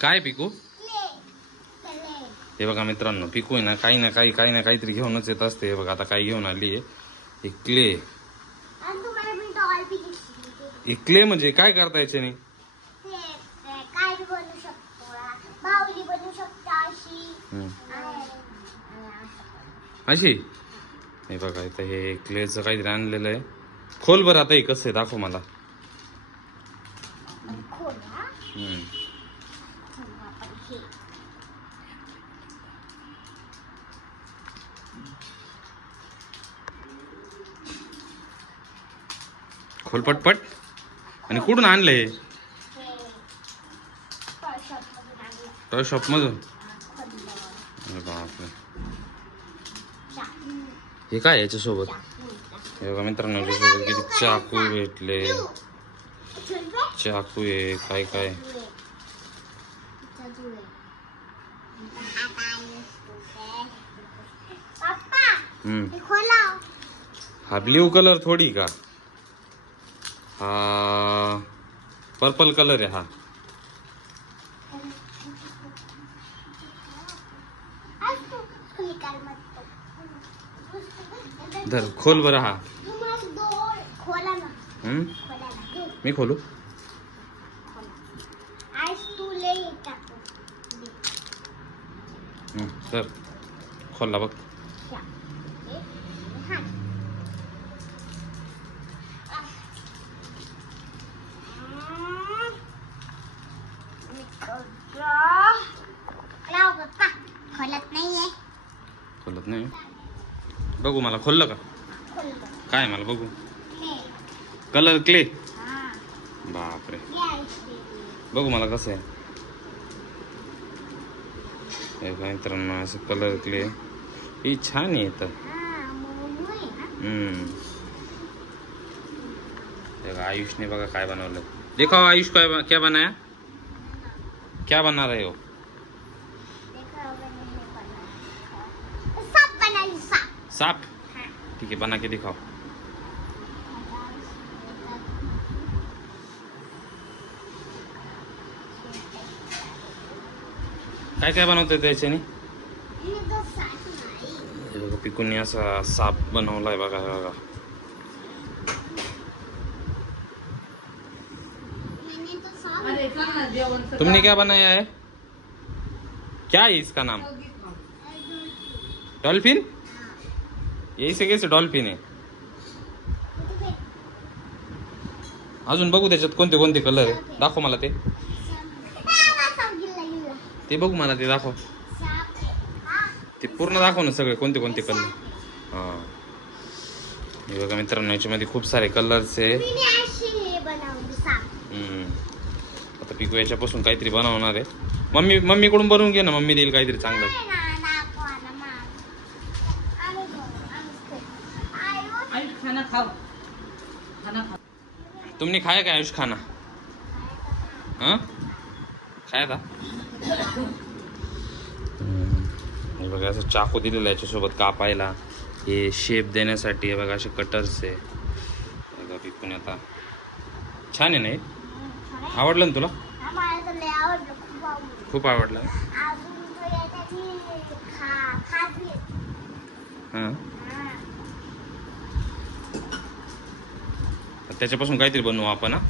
काय पिकू? हे बघा मित्रांनो, पिकू आहे ना काही ना काहीतरी घेऊनच येत असते. हे बघा आता काय घेऊन आली आहे, क्ले. क्ले म्हणजे काय करता याच्याने? अशी हे बघा इथं हे क्लेचं काहीतरी आणलेलं आहे. खोल बरं आता हे कसं आहे दाखव मला. खोल पटपट. आणि कुठून आणलंय? टॉय शॉप मधून. बापरे, हे काय याच्यासोबत? हे बघा मित्रांनो, याच्यासोबत किती चाकू भेटले. चाकू आहे काय काय. हा ब्ल्यू कलर थोडी का, हा पर्पल कलर आहे. हा धर, खोल बरं. हा मी खोलू? तर खोलला बघ. खोलत नाही. बघू मला, खोललं का काय? मला बघू. Colour clay. बापरे, बघू मला कसं आहे. मित्रांनो असं कलर क्ले ही छान आहे. तर आयुषने बघा काय बनवलं. देखो आयुष क्या बनाया? क्या बना रहे हो? सांप. ठीक है, बना के दिखाओ. काय काय बनवतोय त्याच्याने? पिकून असा साप बनवलाय बघा. बघा तुमने क्या बनाया है? क्या है इसका नाम? डॉल्फिन. यही से कैसे डॉल्फिन आहे? अजून बघू त्याच्यात कोणते कोणते कलर आहे. दाखव मला ते. ते बघू मला, ते दाखव. ते पूर्ण दाखव ना सगळे कोणते कोणते कलर. हा हे बघा मित्रांनो, याच्यामध्ये खूप सारे कलर्स आहे. आता पिकू याच्यापासून काहीतरी बनवणार आहे. मम्मीकडून बनवून घे ना, मम्मी देईल काहीतरी चांगलं. तुमने खाया काय आयुष खाना? हाँ खाया था. हे बघा असं चाकू दिलेलं आहे याच्यासोबत कापायला. हे शेप देण्यासाठी. हे बघा असे कटर्स आहे. बघा पिकून आता छान आहे. नाही आवडलं ना तुला? खूप आवडलं. हां त्याच्यापासून काहीतरी बनवू आपण. हा